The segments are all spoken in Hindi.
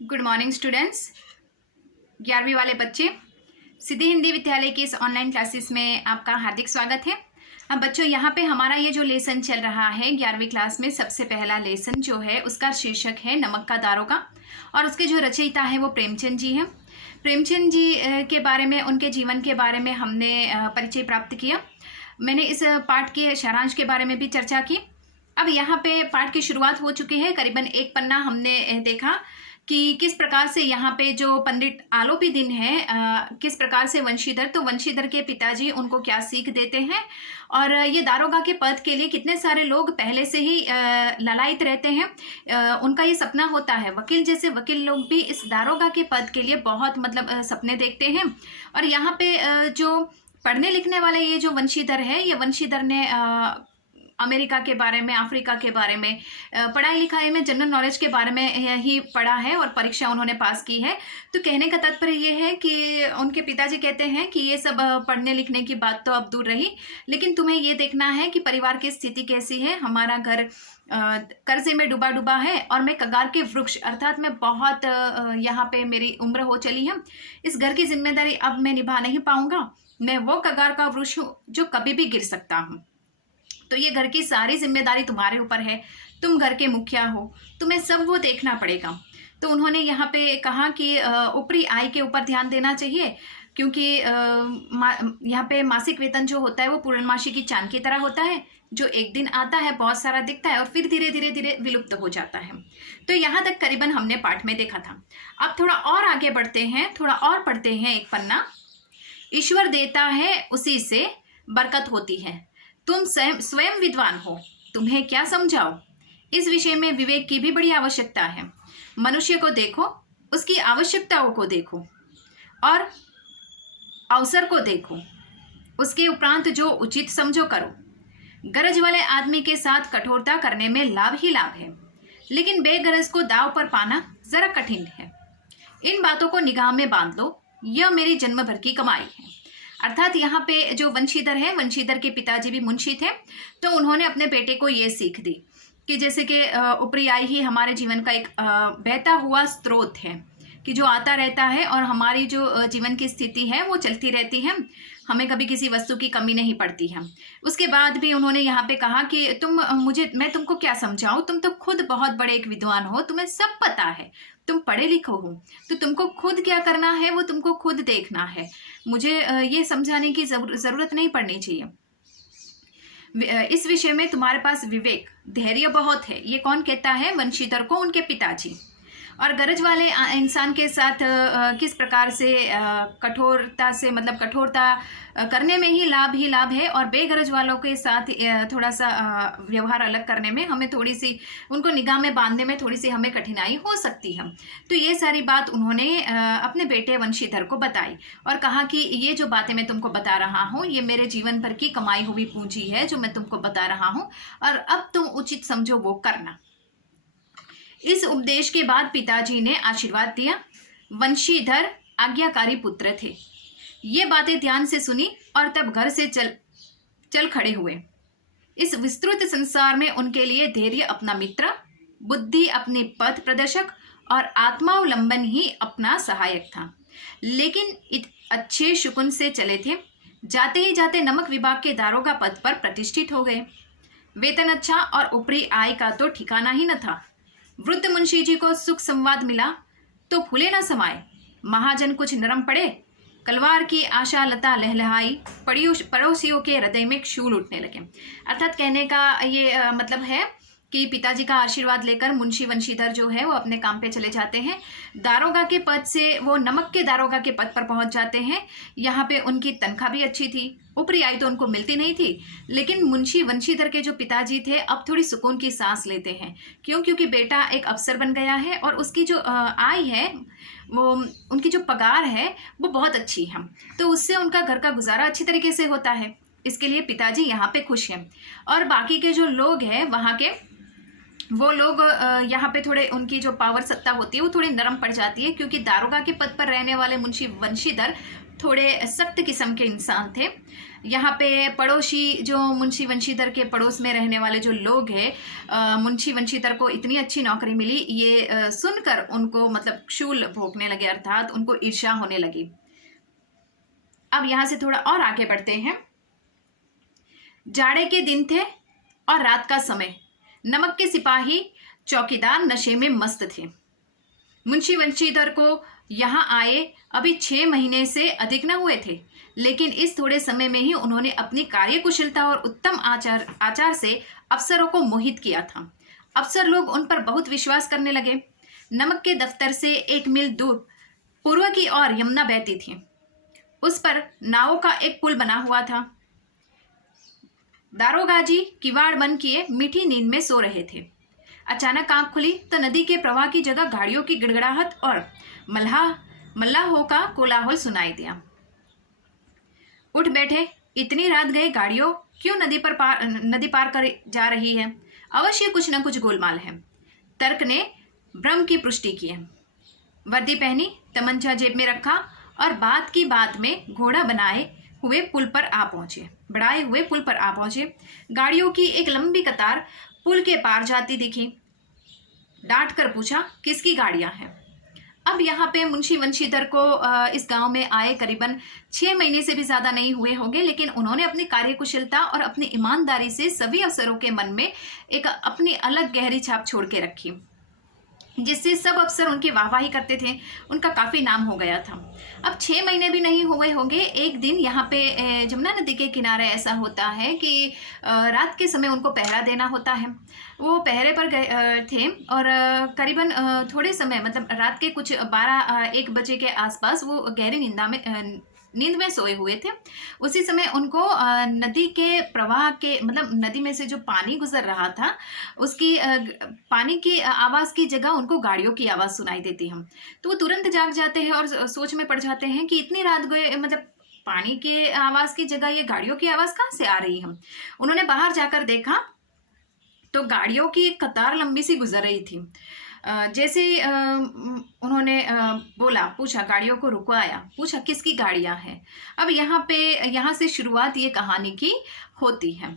Good morning students. 11वीं वाले बच्चे, सिद्धि हिंदी विद्यालय की इस ऑनलाइन क्लासेस में आपका हार्दिक स्वागत है। अब बच्चों, यहाँ पे हमारा ये जो लेसन चल रहा है 11वीं क्लास में, सबसे पहला लेसन जो है उसका शीर्षक है नमक का दारोगा, और उसके जो रचयिता है वो प्रेमचंद जी हैं। प्रेमचंद जी के बारे में, उनके जीवन के बारे में हमने परिचय प्राप्त किया। मैंने इस पाठ के सारांश के बारे में भी चर्चा की। अब यहाँ पे पाठ की शुरुआत हो चुकी है। करीबन एक पन्ना हमने देखा कि किस प्रकार से यहाँ पे जो पंडित आलोपी दिन है, किस प्रकार से वंशीधर के पिताजी उनको क्या सीख देते हैं, और ये दारोगा के पद के लिए कितने सारे लोग पहले से ही ललायित रहते हैं। उनका ये सपना होता है। वकील जैसे वकील लोग भी इस दारोगा के पद के लिए बहुत सपने देखते हैं। और यहाँ पे जो पढ़ने लिखने वाले ये जो वंशीधर है, ये वंशीधर ने अमेरिका के बारे में, अफ्रीका के बारे में, पढ़ाई लिखाई में, जनरल नॉलेज के बारे में ही पढ़ा है और परीक्षा उन्होंने पास की है। तो कहने का तात्पर्य ये है कि उनके पिताजी कहते हैं कि ये सब पढ़ने लिखने की बात तो अब दूर रही, लेकिन तुम्हें ये देखना है कि परिवार की स्थिति कैसी है। हमारा घर कर्जे में डूबा डूबा है और मैं कगार के वृक्ष, अर्थात मैं बहुत यहाँ पे मेरी उम्र हो चली है, इस घर की जिम्मेदारी अब मैं निभा नहीं पाऊंगा। मैं वो कगार का वृक्ष हूँ जो कभी भी गिर सकता हूँ। तो ये घर की सारी जिम्मेदारी तुम्हारे ऊपर है, तुम घर के मुखिया हो, तुम्हें सब वो देखना पड़ेगा। तो उन्होंने यहाँ पे कहा कि ऊपरी आय के ऊपर ध्यान देना चाहिए, क्योंकि यहाँ पे मासिक वेतन जो होता है वो पूर्णमासी की चांद की तरह होता है, जो एक दिन आता है, बहुत सारा दिखता है और फिर धीरे धीरे धीरे विलुप्त हो जाता है। तो यहाँ तक करीबन हमने पाठ में देखा था। अब थोड़ा और आगे बढ़ते हैं, थोड़ा और पढ़ते हैं एक पन्ना। ईश्वर देता है उसी से बरकत होती है, तुम स्वयं विद्वान हो, तुम्हें क्या समझाओ। इस विषय में विवेक की भी बड़ी आवश्यकता है। मनुष्य को देखो, उसकी आवश्यकताओं को देखो और अवसर को देखो, उसके उपरांत जो उचित समझो करो। गरज वाले आदमी के साथ कठोरता करने में लाभ ही लाभ है, लेकिन बेगरज को दाव पर पाना जरा कठिन है। इन बातों को निगाह में बांध लो, यह मेरी जन्म भर की कमाई है। अर्थात यहाँ पे जो वंशीधर है, वंशीधर के पिताजी भी मुंशी थे, तो उन्होंने अपने बेटे को ये सीख दी कि जैसे कि ऊपरी आय ही हमारे जीवन का एक बहता हुआ स्रोत है, कि जो आता रहता है और हमारी जो जीवन की स्थिति है वो चलती रहती है, हमें कभी किसी वस्तु की कमी नहीं पड़ती है। उसके बाद भी उन्होंने यहाँ पे कहा कि मैं तुमको क्या समझाऊं, तुम तो खुद बहुत बड़े एक विद्वान हो, तुम्हें सब पता है, तुम पढ़े लिखो हो, तो तुमको खुद क्या करना है वो तुमको खुद देखना है। मुझे ये समझाने की जरूरत नहीं पड़नी चाहिए। इस विषय में तुम्हारे पास विवेक, धैर्य बहुत है। ये कौन कहता है? वंशीधर को उनके पिताजी। और गरज वाले इंसान के साथ किस प्रकार से कठोरता से, कठोरता करने में ही लाभ है, और बेगरज वालों के साथ थोड़ा सा व्यवहार अलग करने में हमें थोड़ी सी, उनको निगाह में बांधने में थोड़ी सी हमें कठिनाई हो सकती है। तो ये सारी बात उन्होंने अपने बेटे वंशीधर को बताई और कहा कि ये जो बातें मैं तुमको बता रहा हूँ, ये मेरे जीवन भर की कमाई हुई पूंजी है जो मैं तुमको बता रहा हूँ, और अब तुम उचित समझो वो करना। इस उपदेश के बाद पिताजी ने आशीर्वाद दिया। वंशीधर आज्ञाकारी पुत्र थे। ये बातें ध्यान से सुनी और तब घर से चल खड़े हुए। इस विस्तृत संसार में उनके लिए धैर्य अपना मित्र, बुद्धि अपनी पथ प्रदर्शक और आत्मावलंबन ही अपना सहायक था। लेकिन अच्छे शुकुन से चले थे। जाते ही जाते नमक विभाग के दारोगा पद पर प्रतिष्ठित हो गए। वेतन अच्छा और ऊपरी आय का तो ठिकाना ही न था। वृद्ध मुंशी जी को सुख संवाद मिला तो फूले न समाये। महाजन कुछ नरम पड़े, कलवार की आशा लता लहलहाई, पड़ोसियों के हृदय में शूल उठने लगे। अर्थात कहने का ये मतलब है कि पिताजी का आशीर्वाद लेकर मुंशी वंशीधर जो है वो अपने काम पे चले जाते हैं। दारोगा के पद से वो नमक के दारोगा के पद पर पहुंच जाते हैं। यहाँ पे उनकी तनख्वाह भी अच्छी थी, ऊपरी आय तो उनको मिलती नहीं थी, लेकिन मुंशी वंशीधर के जो पिताजी थे अब थोड़ी सुकून की सांस लेते हैं। क्यों? क्योंकि बेटा एक अफसर बन गया है और उसकी जो आय है, वो उनकी जो पगार है वो बहुत अच्छी है, तो उससे उनका घर का गुजारा अच्छी तरीके से होता है। इसके लिए पिताजी यहाँ पे खुश हैं। और बाकी के जो लोग हैं वहाँ के वो लोग यहाँ पे थोड़े उनकी जो पावर सत्ता होती है वो थोड़ी नरम पड़ जाती है, क्योंकि दारोगा के पद पर रहने वाले मुंशी वंशीधर थोड़े सख्त किस्म के इंसान थे। यहाँ पे पड़ोसी जो मुंशी वंशीधर के पड़ोस में रहने वाले जो लोग हैं, मुंशी वंशीधर को इतनी अच्छी नौकरी मिली, ये सुनकर उनको मतलब क्षूल भोंकने लगे, अर्थात उनको ईर्ष्या होने लगी। अब यहाँ से थोड़ा और आगे बढ़ते हैं। जाड़े के दिन थे और रात का समय। नमक के सिपाही चौकीदार नशे में मस्त थे। मुंशी वंशीधर को यहाँ आए अभी 6 महीने से अधिक न हुए थे, लेकिन इस थोड़े समय में ही उन्होंने अपनी कार्यकुशलता और उत्तम आचार से अफसरों को मोहित किया था। अफसर लोग उन पर बहुत विश्वास करने लगे। नमक के दफ्तर से 1 मील दूर पूर्व की ओर यमुना बहती थी। उस पर नावों का एक पुल बना हुआ था। दारोगा जी किवाड़ बंद किए मीठी नींद में सो रहे थे। अचानक आंख खुली तो नदी के प्रवाह की जगह गाड़ियों की गिड़गिड़ाहट और मल्लाहों का कोलाहल सुनाई दिया। उठ बैठे, इतनी रात गए गाड़ियों क्यों नदी पार कर जा रही है? अवश्य कुछ न कुछ गोलमाल है। तर्क ने भ्रम की पुष्टि की है। वर्दी पहनी, तमंचा जेब में रखा और बात की बात में घोड़ा बढ़ाए हुए पुल पर आ पहुंचे। गाड़ियों की एक लंबी कतार पुल के पार जाती दिखी। डांट कर पूछा, किसकी गाड़ियां हैं? अब यहाँ पे मुंशी वंशीधर को इस गांव में आए करीबन 6 महीने से भी ज्यादा नहीं हुए होंगे, लेकिन उन्होंने अपनी कार्यकुशलता और अपनी ईमानदारी से सभी अफसरों के मन में एक अपनी अलग गहरी छाप छोड़ के रखी, जिससे सब अफसर उनकी वाहवाही करते थे। उनका काफ़ी नाम हो गया था। अब 6 महीने भी नहीं हुए होंगे, एक दिन यहाँ पे जमुना नदी के किनारे ऐसा होता है कि रात के समय उनको पहरा देना होता है। वो पहरे पर गए थे और करीबन थोड़े समय मतलब रात के कुछ 12-1 बजे के आसपास वो गहरी नींद में सोए हुए थे। उसी समय उनको नदी के प्रवाह के मतलब नदी में से जो पानी गुजर रहा था उसकी पानी की आवाज़ की जगह उनको गाड़ियों की आवाज़ सुनाई देती है। तो वो तुरंत जाग जाते हैं और सोच में पड़ जाते हैं कि इतनी रात गए मतलब पानी के आवाज़ की जगह ये गाड़ियों की आवाज़ कहाँ से आ रही है। उन्होंने बाहर जाकर देखा तो गाड़ियों की एक कतार लंबी सी गुजर रही थी। जैसे उन्होंने पूछा, गाड़ियों को रुकवाया, पूछा किसकी गाड़ियां हैं। अब यहाँ से शुरुआत ये कहानी की होती है।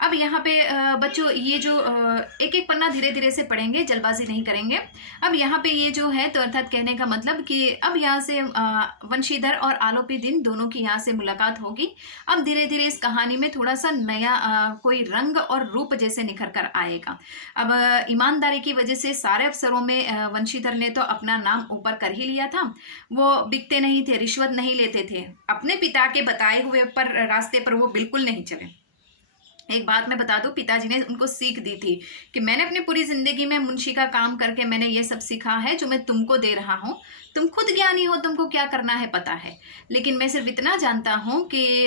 अब यहाँ पे बच्चों ये जो एक एक पन्ना धीरे धीरे से पढ़ेंगे, जल्दबाजी नहीं करेंगे। अब यहाँ पे ये जो है तो अर्थात कहने का मतलब कि अब यहाँ से वंशीधर और आलोपी दिन दोनों की यहाँ से मुलाकात होगी। अब धीरे धीरे इस कहानी में थोड़ा सा नया कोई रंग और रूप जैसे निखर कर आएगा। अब ईमानदारी की वजह से सारे अफसरों में वंशीधर ने तो अपना नाम ऊपर कर ही लिया था। वो बिकते नहीं थे, रिश्वत नहीं लेते थे, अपने पिता के बताए हुए रास्ते पर वो बिल्कुल नहीं चले। एक बात मैं बता दूं, पिताजी ने उनको सीख दी थी कि मैंने अपनी पूरी जिंदगी में मुंशी का काम करके मैंने ये सब सीखा है जो मैं तुमको दे रहा हूँ। तुम खुद ज्ञानी हो, तुमको क्या करना है पता है, लेकिन मैं सिर्फ इतना जानता हूँ कि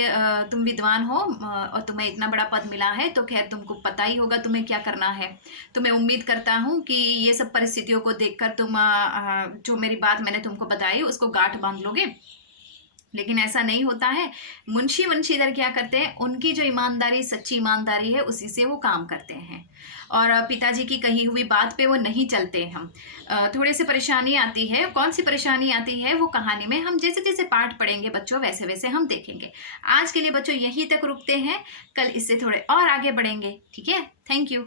तुम विद्वान हो और तुम्हें इतना बड़ा पद मिला है तो खैर तुमको पता ही होगा तुम्हें क्या करना है। तो मैं उम्मीद करता हूँ कि ये सब परिस्थितियों को देखकर तुम जो मेरी बात मैंने तुमको बताई उसको गांठ बांध लोगे। लेकिन ऐसा नहीं होता है। मुंशी वंशीधर क्या करते हैं, उनकी जो ईमानदारी सच्ची ईमानदारी है उसी से वो काम करते हैं और पिताजी की कही हुई बात पे वो नहीं चलते हैं। थोड़ी सी परेशानी आती है, कौन सी परेशानी आती है वो कहानी में हम जैसे जैसे पाठ पढ़ेंगे बच्चों वैसे वैसे हम देखेंगे। आज के लिए बच्चों यहीं तक रुकते हैं, कल इससे थोड़े और आगे बढ़ेंगे। ठीक है, थैंक यू।